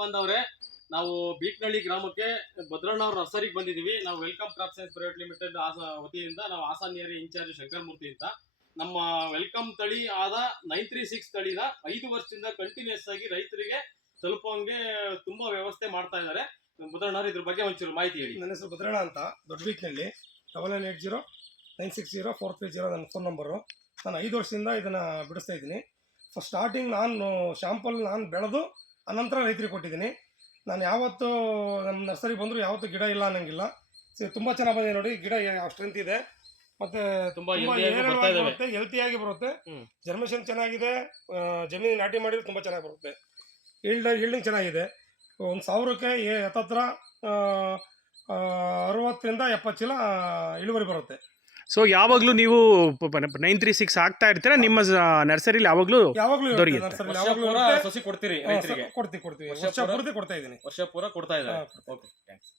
ಬಂದವ್ರೆ. ನಾವು ಬೀಟ್ನಳ್ಳಿ ಗ್ರಾಮಕ್ಕೆ ಭದ್ರಣ್ಣ ಅವ್ರ ನರ್ಸರಿಗೆ ಬಂದಿದ್ದೀವಿ. ನಾವು welcome crop science private limited ವತಿಯಿಂದ ನಾವು ಹಾಸನ್ ಏರಿಯಾ ಇನ್ಚಾರ್ಜ್ ಶಂಕರಮೂರ್ತಿ ಅಂತ. ನಮ್ಮ ವೆಲ್ಕಮ್ ತಳಿ ಆದ 936 ತಳಿನ 5 ವರ್ಷದಿಂದ ಕಂಟಿನ್ಯೂಸ್ ಆಗಿ ರೈತರಿಗೆ ತಲುಪೋಂಗೆ ತುಂಬಾ ವ್ಯವಸ್ಥೆ ಮಾಡ್ತಾ ಇದ್ದಾರೆ. ಭದ್ರಣ್ಣ ಅವ್ರ ಇದ್ರ ಬಗ್ಗೆ ಒಂಚೂರು ಮಾಹಿತಿ ಹೇಳಿ. ನನ್ನ ಹೆಸರು ಭದ್ರಣ್ಣ ಅಂತ, ದೊಡ್ಡ ಬೀಟ್ನಳ್ಳಿ. 9980930430 ನನ್ನ ಫೋನ್ ನಂಬರು. ನಾನು 5 ವರ್ಷದಿಂದ ಇದನ್ನು ಬಿಡಿಸ್ತಾ ಇದ್ದೀನಿ. ಫಸ್ಟ್ ಸ್ಟಾರ್ಟಿಂಗ್ ನಾನು ಶಾಂಪಲ್ ಬೆಳೆದು ಅನಂತರ ರೈತರಿಗೆ ಕೊಟ್ಟಿದ್ದೀನಿ. ನಾನು ಯಾವತ್ತು ನಮ್ಮ ನರ್ಸರಿಗೆ ಬಂದರೂ ಯಾವತ್ತೂ ಗಿಡ ಇಲ್ಲ ಅನ್ನಂಗಿಲ್ಲ. ತುಂಬ ಚೆನ್ನಾಗಿ ಬಂದಿದೆ ನೋಡಿ, ಗಿಡ ಸ್ಟ್ರೆಂತ್ ಇದೆ, ಮತ್ತೆ ತುಂಬ ಹೆಲ್ತಿಯಾಗಿ ಬರುತ್ತೆ. ಜರ್ಮೇಷನ್ ಚೆನ್ನಾಗಿದೆ, ಜಮೀನು ನಾಟಿ ಮಾಡಿದ್ರೆ ತುಂಬ ಚೆನ್ನಾಗಿ ಬರುತ್ತೆ. ಈಲ್ಡಿಂಗ್ ಚೆನ್ನಾಗಿದೆ. 1000ಕ್ಕೆ ಹತ್ತತ್ರ 60ರಿಂದ 70 ಚೀಲ ಇಳುವರಿ ಬರುತ್ತೆ. ಸೊ ಯಾವಾಗಲೂ ನೀವು 936 ಆಗ್ತಾ ಇರ್ತೀರಾ ನಿಮ್ಮ ನರ್ಸರಿಲಿ? ಯಾವಾಗಲೂ ಸಸಿ ಕೊಡ್ತೀರಿ? ಕೊಡ್ತೀವಿ. ವರ್ಷ ಪೂರ್ತಿ ಕೊಡ್ತಾ ಇದ್ದೀನಿ. ವರ್ಷ ಪೂರ ಕೊಡ್ತಾ ಇದ್ದಾರೆ. Okay, thanks.